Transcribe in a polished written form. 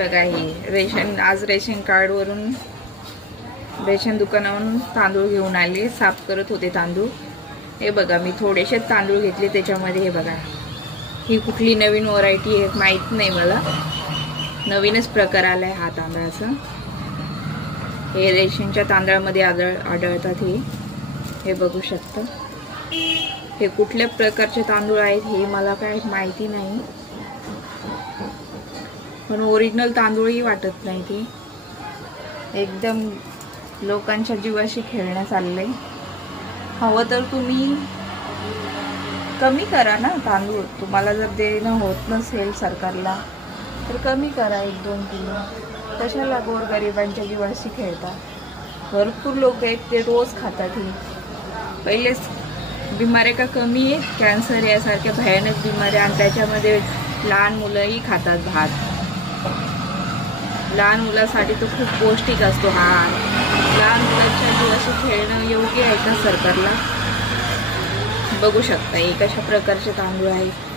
बघा हे रेशन कार्डवरून रेशन दुकानावरून तांदूळ घेऊन आले, साफ करत होते तांदूळ। हे बघा मी थोडेसे तांदूळ घेतले त्याच्यामध्ये। हे बघा ही कुठली नवीन व्हरायटी आहे माहित नाही मला, नवीनच प्रकार आलाय हा तांदळाचा। हे रेशनच्या तांदळामध्ये आढळतात हे बघू शकता। हे कुठल्या प्रकारचे तांदूळ आहेत हे मला काही माहिती नाही, पण ओरिजिनल तांदूळही वाटत नाही ते, एकदम लोकांच्या जीवाशी खेळण्यात चाललंय। हवं तर तुम्ही कमी करा ना तांदूळ, तुम्हाला जर देणं होत नसेल सरकारला तर कमी करा 1-2 किलो। कशाला गोरगरिबांच्या जीवाशी खेळता? भरपूर लोक आहेत ते रोज खातात। ही पहिलेच बिमाऱ्या का कमी आहेत, कॅन्सर यासारख्या भयानक बिमाऱ्या, आणि त्याच्यामध्ये लहान मुलंही खातात भात। लहान मुलांसाठी तो खूप पौष्टिक असतो हा। लहान मुलांच्या जीवाशी खेळणं योग्य आहे का सरकारला? बघू शकता हे कशा प्रकारचे तांदूळ आहेत।